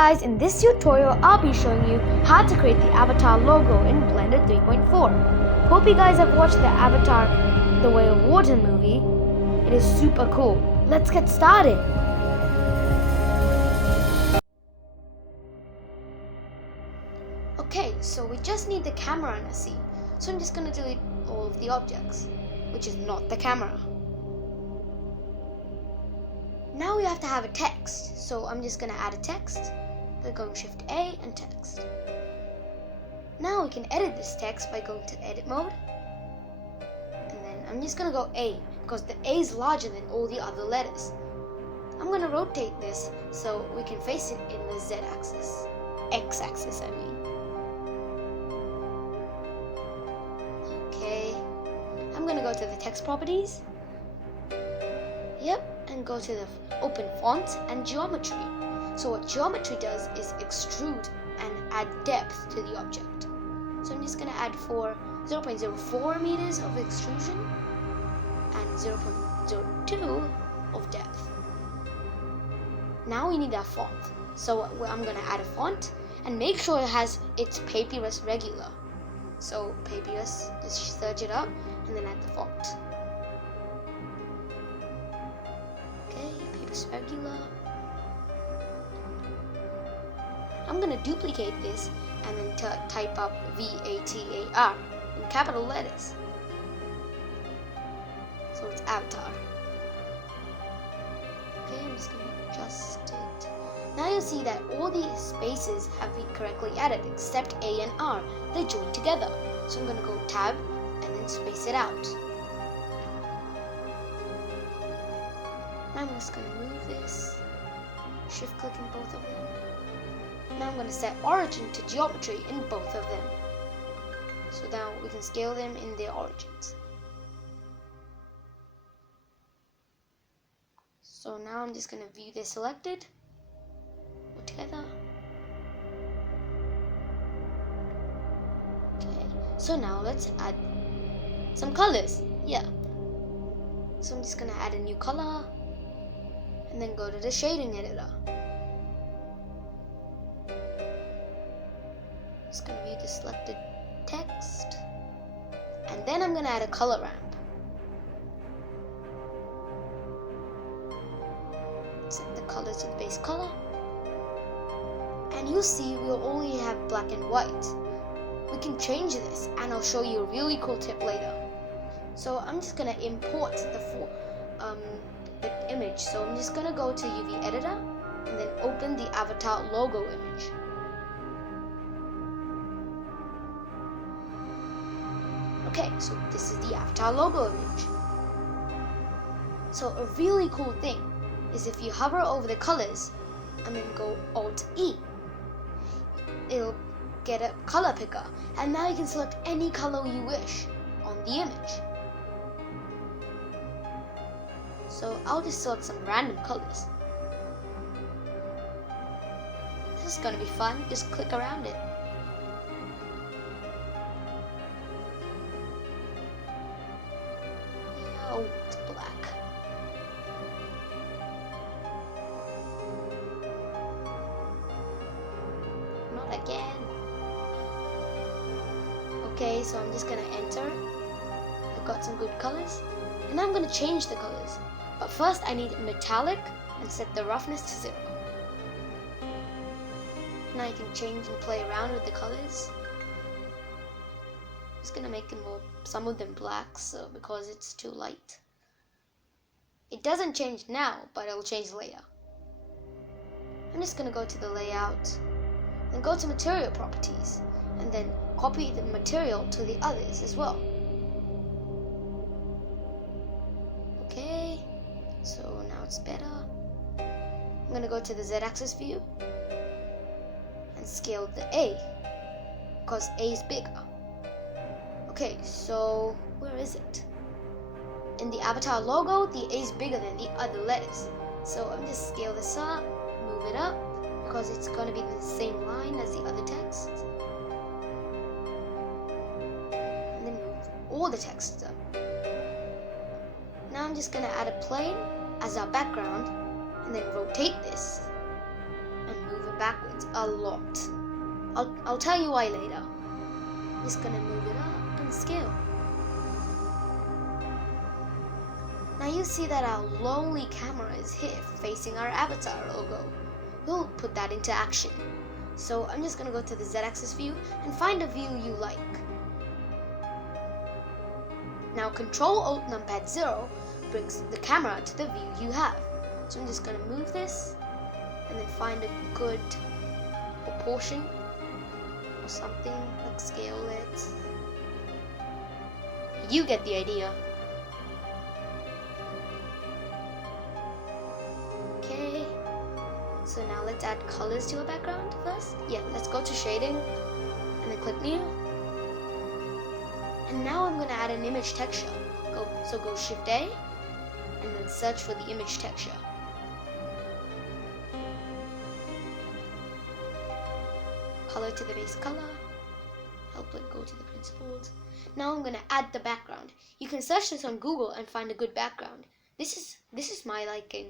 guys, in this tutorial I'll be showing you how to create the avatar logo in Blender 3.4. Hope you guys have watched the Avatar The Way of Water movie. It is super cool. Let's get started. Okay, so we just need the camera in a scene. So I'm just going to delete all of the objects, which is not the camera. Now we have to have a text, so I'm just going to add a text by going Shift A and text. Now we can edit this text by going to edit mode, and then I'm just going to go A because the A is larger than all the other letters. I'm going to rotate this so we can face it in the Z axis, X axis I mean. Okay, I'm going to go to the text properties. Yep, and go to the open font and geometry. So what geometry does is extrude and add depth to the object. So I'm just going to add 0.04 meters of extrusion and 0.02 of depth. Now we need a font. So I'm going to add a font and make sure it has its Papyrus regular. So Papyrus, just search it up and then add the font. Regular. I'm going to duplicate this and then type up VATAR in capital letters. So it's avatar. Okay, I'm just going to adjust it. Now you'll see that all the spaces have been correctly added except A and R. They join together. So I'm going to go tab and then space it out. Now I'm just going to move this, shift click in both of them. Now I'm going to set origin to geometry in both of them. So now we can scale them in their origins. So now I'm just going to view this selected, go together. Okay, so now let's add some colors. Yeah. So I'm just going to add a new color. And then go to the shading editor. Just going to view the selected text. And then I'm going to add a color ramp. Set the color to the base color. And you'll see we'll only have black and white. We can change this and I'll show you a really cool tip later. So I'm just going to import the image. So I'm just going to go to UV editor and then open the avatar logo image. Okay, so this is the avatar logo image. So a really cool thing is if you hover over the colors and then go Alt E, it'll get a color picker and now you can select any color you wish on the image. So I'll just select some random colors. This is going to be fun, just click around it. Oh, it's black. Not again. Okay, so I'm just going to enter. I've got some good colors. And now I'm going to change the colors. But first I need metallic and set the roughness to 0. Now you can change and play around with the colors. I'm just going to make them some of them black because it's too light. It doesn't change now, but it'll change later. I'm just going to go to the layout, then go to material properties, and then copy the material to the others as well. So now it's better. I'm going to go to the Z-axis view and scale the A because A is bigger. Okay, so where is it? In the avatar logo, the A is bigger than the other letters. So I'm just scale this up, move it up because it's going to be the same line as the other text. And then move all the texts up. Now I'm just going to add a plane as our background and then rotate this and move it backwards a lot. I'll tell you why later. I'm just gonna move it up and scale. Now you see that our lonely camera is here facing our avatar logo. We'll put that into action. So I'm just gonna go to the Z-axis view and find a view you like. Now Control-Alt Numpad 0 brings the camera to the view you have. So I'm just gonna move this and then find a good proportion or something, like scale it. You get the idea. Okay, so now let's add colors to our background first. Yeah, let's go to shading and then click new. And now I'm gonna add an image texture. Go Shift A and then search for the image texture. Color to the base color. Help it go to the principled. Now I'm gonna add the background. You can search this on Google and find a good background. This is my liking.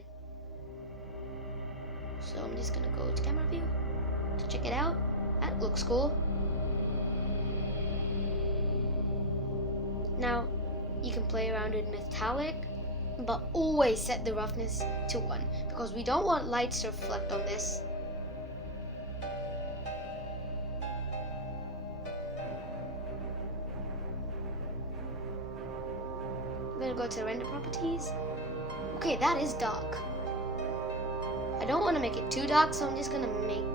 So I'm just gonna go to camera view to check it out. That looks cool. Now you can play around with metallic, but always set the roughness to 1 because we don't want lights to reflect on this. I'm gonna go to render properties. Okay, that is dark. I don't want to make it too dark, so I'm just gonna make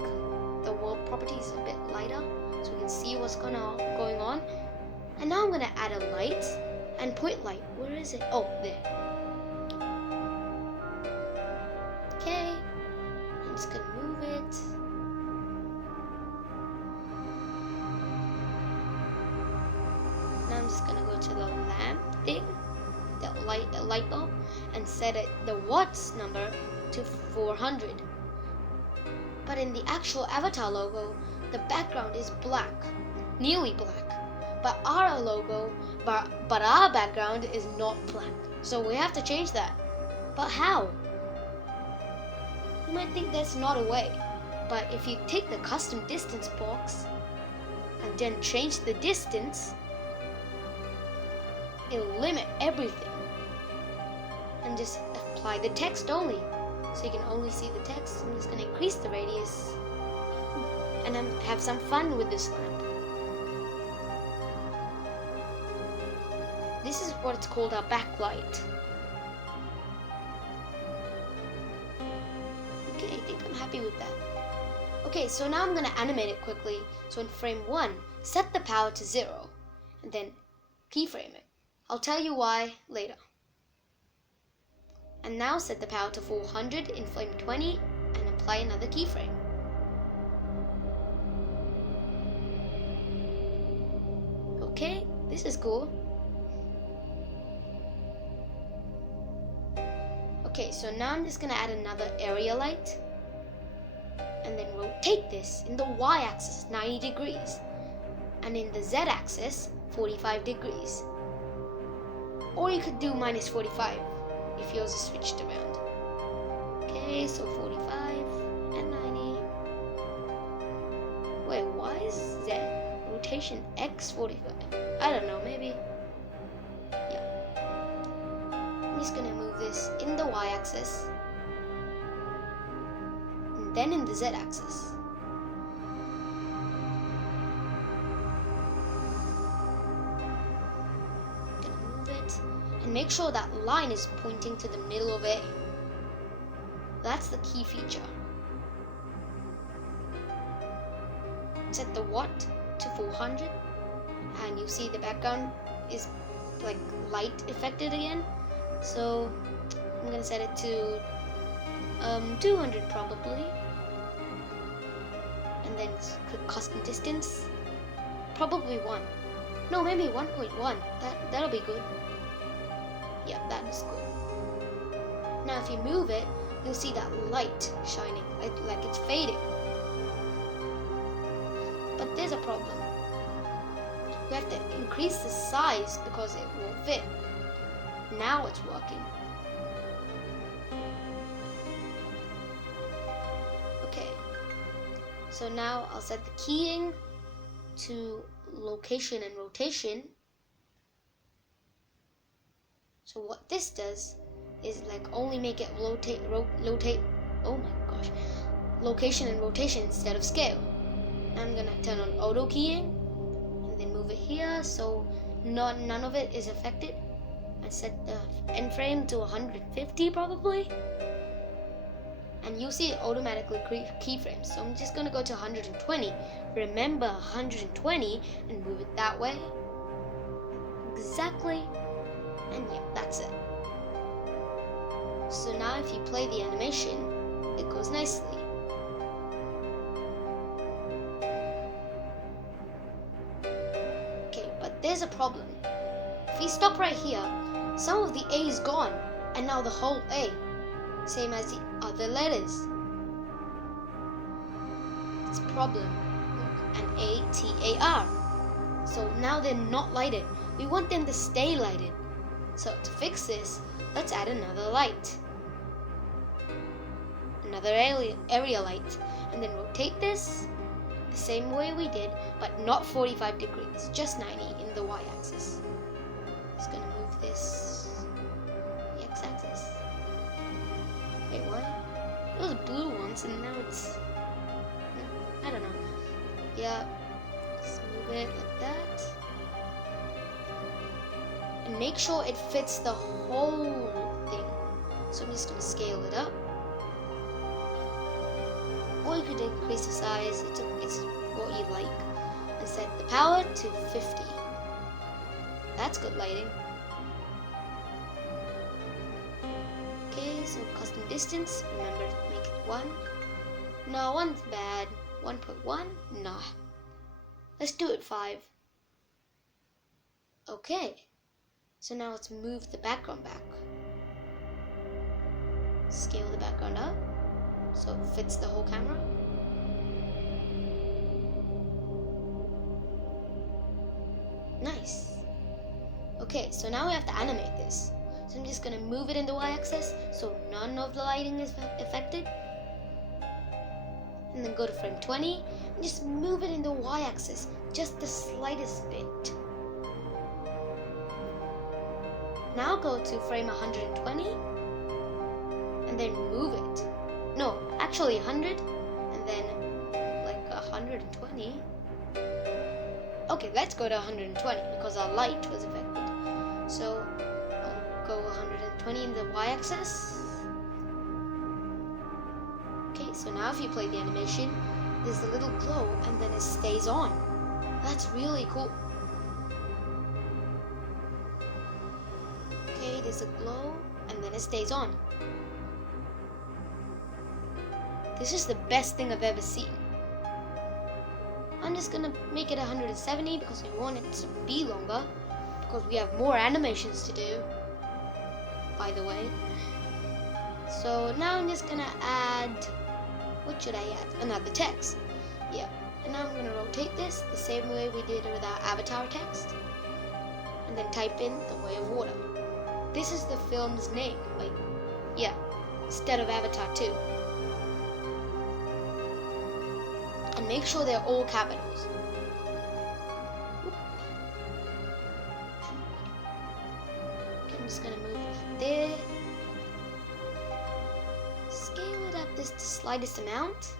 the world properties a bit lighter so we can see what's going on. And now I'm gonna add a light and point light. Where is it? Oh, there. Okay, I'm just gonna move it. Now I'm just gonna go to the lamp thing, the light bulb, and set it the watts number to 400. But in the actual avatar logo, the background is black, nearly black. But our logo, but our background is not black. So we have to change that. But how? You might think there's not a way. But if you take the custom distance box and then change the distance, it'll limit everything. And just apply the text only. So you can only see the text. I'm just going to increase the radius and have some fun with this lamp. This is what's called a backlight. Okay, I think I'm happy with that. Okay, so now I'm going to animate it quickly. So in frame 1, set the power to 0 and then keyframe it. I'll tell you why later. And now set the power to 400 in frame 20 and apply another keyframe. Okay, this is cool. Okay, so now I'm just gonna add another area light and then rotate this in the y-axis 90 degrees and in the z-axis 45 degrees. Or you could do minus 45 if yours is switched around. Okay, so 45 and 90. Wait, why is Z rotation X 45? I don't know, maybe. Yeah. I'm just gonna move this in the y-axis and then in the z-axis. And make sure that line is pointing to the middle of it. That's the key feature. Set the watt to 400 and you see the background is like light affected again. So I'm gonna set it to 200 probably. And then click custom distance. Probably 1. No, maybe 1.1. That'll be good. Yeah, that is good. Now if you move it, you'll see that light shining, like it's fading. But there's a problem. We have to increase the size because it won't fit. Now it's working. Okay. So now I'll set the keying to location and rotation. So what this does is like only make it rotate, oh my gosh, location and rotation instead of scale. I'm gonna turn on auto keying and then move it here so none of it is affected. I set the end frame to 150 probably, and you'll see it automatically keyframes. So I'm just gonna go to 120. Remember 120 and move it that way. Exactly. And yeah, that's it. So now if you play the animation, it goes nicely. Okay, but there's a problem. If we stop right here, some of the A is gone, and now the whole A, same as the other letters. It's a problem. Look, an A-T-A-R. So now they're not lighted. We want them to stay lighted. So to fix this, let's add another light. Another area light. And then rotate this the same way we did, but not 45 degrees, just 90 in the y-axis. Just gonna move this the x-axis. Wait, what? It was blue once and now it's... I don't know. Yeah, just move it like that. And make sure it fits the whole thing. So I'm just going to scale it up. Or you could increase the size, it's what you like. And set the power to 50. That's good lighting. Okay, so custom distance, remember to make it 1. No, 1's bad. 1.1? Nah. Let's do it 5. Okay. So now let's move the background back. Scale the background up so it fits the whole camera. Nice. Okay, so now we have to animate this. So I'm just going to move it in the y-axis so none of the lighting is affected. And then go to frame 20 and just move it in the y-axis, just the slightest bit. Now go to frame 120 and then move it. No, actually 100 and then like 120. Okay, let's go to 120 because our light was affected. So I'll go 120 in the y-axis. Okay, so now if you play the animation, there's a little glow and then it stays on. That's really cool. Okay, there's a glow and then it stays on. This is the best thing I've ever seen. I'm just gonna make it 170 because we want it to be longer, because we have more animations to do, by the way. So now I'm just gonna add, what should I add? Another text. Yeah, and now I'm gonna rotate this the same way we did with our avatar text, and then type in The Way of Water. This is the film's name, like, yeah, instead of Avatar 2. And make sure they're all capitals. Okay, I'm just gonna move it there. Scale it up this the slightest amount.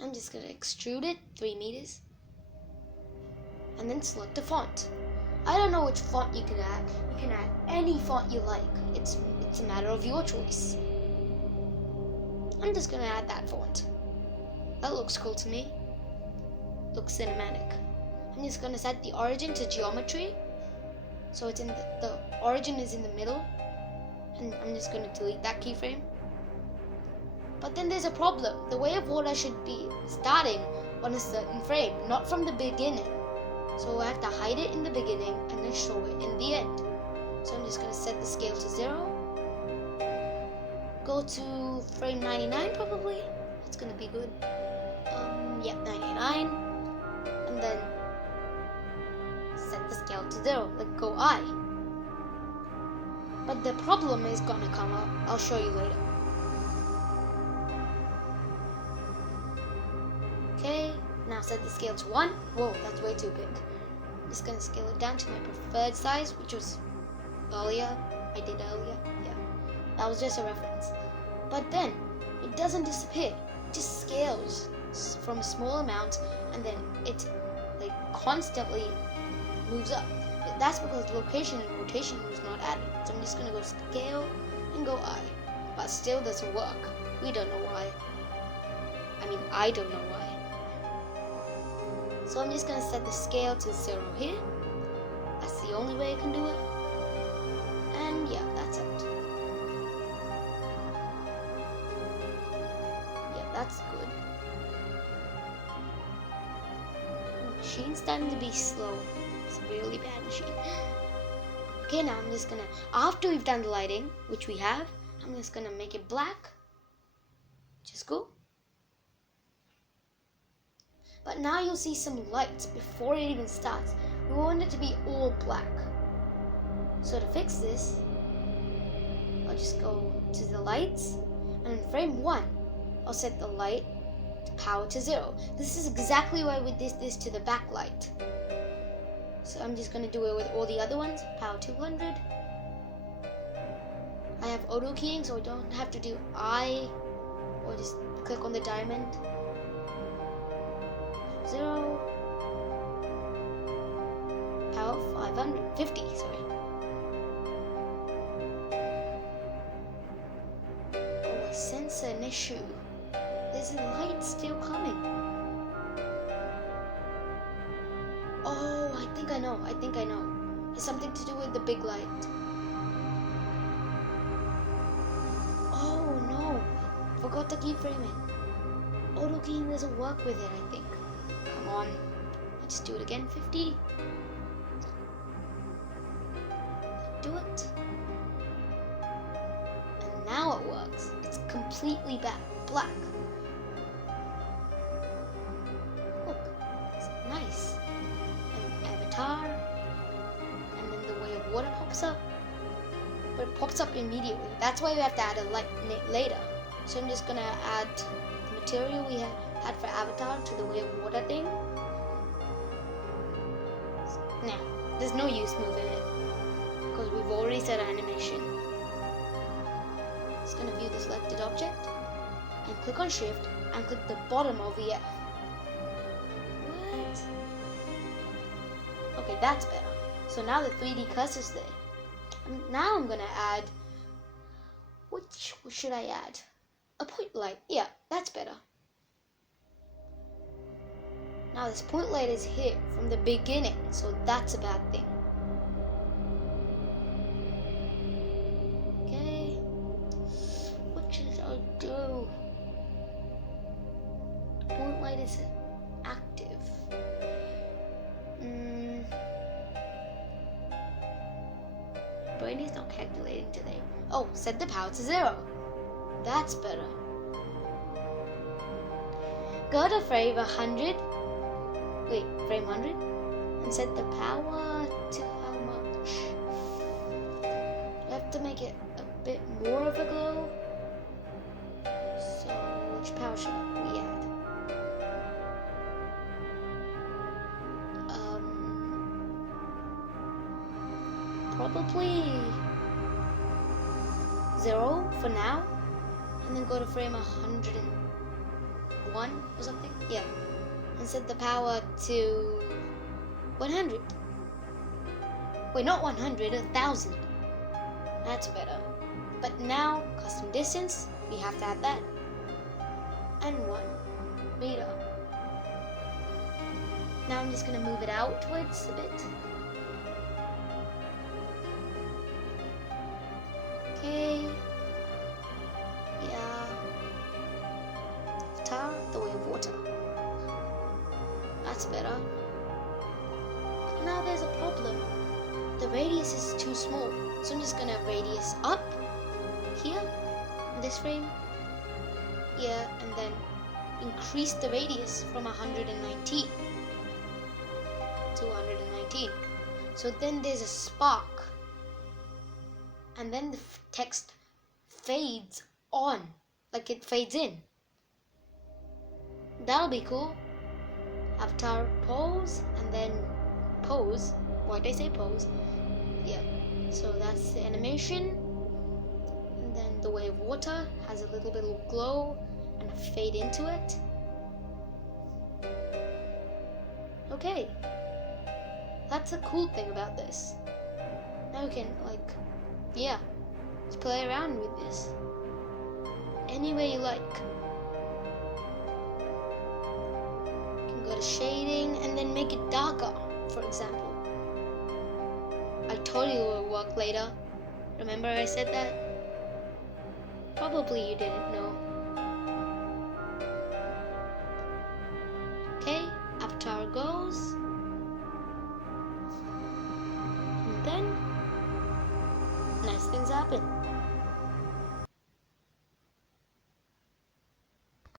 I'm just gonna extrude it 3 meters. And then select a font. I don't know which font you can add. You can add any font you like. It's a matter of your choice. I'm just gonna add that font. That looks cool to me. Looks cinematic. I'm just gonna set the origin to geometry. So it's in the origin is in the middle. And I'm just gonna delete that keyframe. But then there's a problem. The Way of Water should be starting on a certain frame, not from the beginning. So I have to hide it in the beginning and then show it in the end. So I'm just gonna set the scale to 0. Go to frame 99 probably. It's gonna be good. Yeah, 99. And then set the scale to 0. Like go I. But the problem is gonna come up. I'll show you later. set the scale to 1. Whoa, that's way too big. I'm just gonna scale it down to my preferred size, which was earlier. Yeah, that was just a reference. But then it doesn't disappear. It just scales from a small amount, and then it like constantly moves up. That's because location and rotation was not added. So I'm just gonna go scale and go I. But still doesn't work. We don't know why. I don't know why. So I'm just gonna set the scale to 0 here. That's the only way I can do it. And yeah, that's it. Yeah, that's good. The machine's starting to be slow. It's a really bad machine. Okay, now I'm just gonna, after we've done the lighting, which we have, I'm just gonna make it black. Just go. But now you'll see some lights before it even starts. We want it to be all black. So to fix this, I'll just go to the lights, and in frame 1, I'll set the light power to 0. This is exactly why we did this to the backlight. So I'm just going to do it with all the other ones. Power 200. I have auto keying, so I don't have to do I, or just click on the diamond. 0. Power 550, sorry. Oh, I sense an issue. There's a light still coming. Oh, I think I know. It's something to do with the big light. Oh no, forgot to keyframe it. Auto keying doesn't work with it, I think. Come on, let's do it again. 50. Do it. And now it works. It's completely black. Look, it's nice. An avatar, and then the way of water pops up. But it pops up immediately. That's why we have to add a light later. So I'm just gonna add the material we had for avatar to the way of water thing. Now, there's no use moving it because we've already set animation. Just gonna view the selected object and click on shift and click the bottom of the F. What? Okay, that's better. So now the 3D cursor's there. And now I'm gonna add, what should I add? A point light. Yeah, that's better. Now this point light is here from the beginning, so that's a bad thing. Okay, what should I do? The point light is active. Brain is not calculating today. Oh, set the power to 0. That's better. Go to frame 100. Wait, frame 100? And set the power to how much? I have to make it a bit more of a glow. So, which power should we add? Probably 0 for now, and then go to frame 101 or something. Yeah, and set the power to 100. Wait, not 100, 1,000. That's better. But now, custom distance, we have to add that. And 1 meter. Now I'm just gonna move it outwards a bit. Okay. Yeah. Avatar, the way of water. That's better. But now there's a problem. The radius is too small. So I'm just gonna radius up here in this frame. Yeah, and then increase the radius from 119 to 119. So then there's a spark. And then the text fades on, like it fades in. That'll be cool. Avatar pose, and then pose. Why'd I say pose? Yeah, so that's the animation. And then the wave of water has a little bit of glow and a fade into it. Okay, that's a cool thing about this. Now we can, like, yeah, just play around with this any way you like. You can go to shading and then make it darker, for example. I told you it will work later. Remember I said that? Probably you didn't know. Okay, avatar goes. And then nice things happen.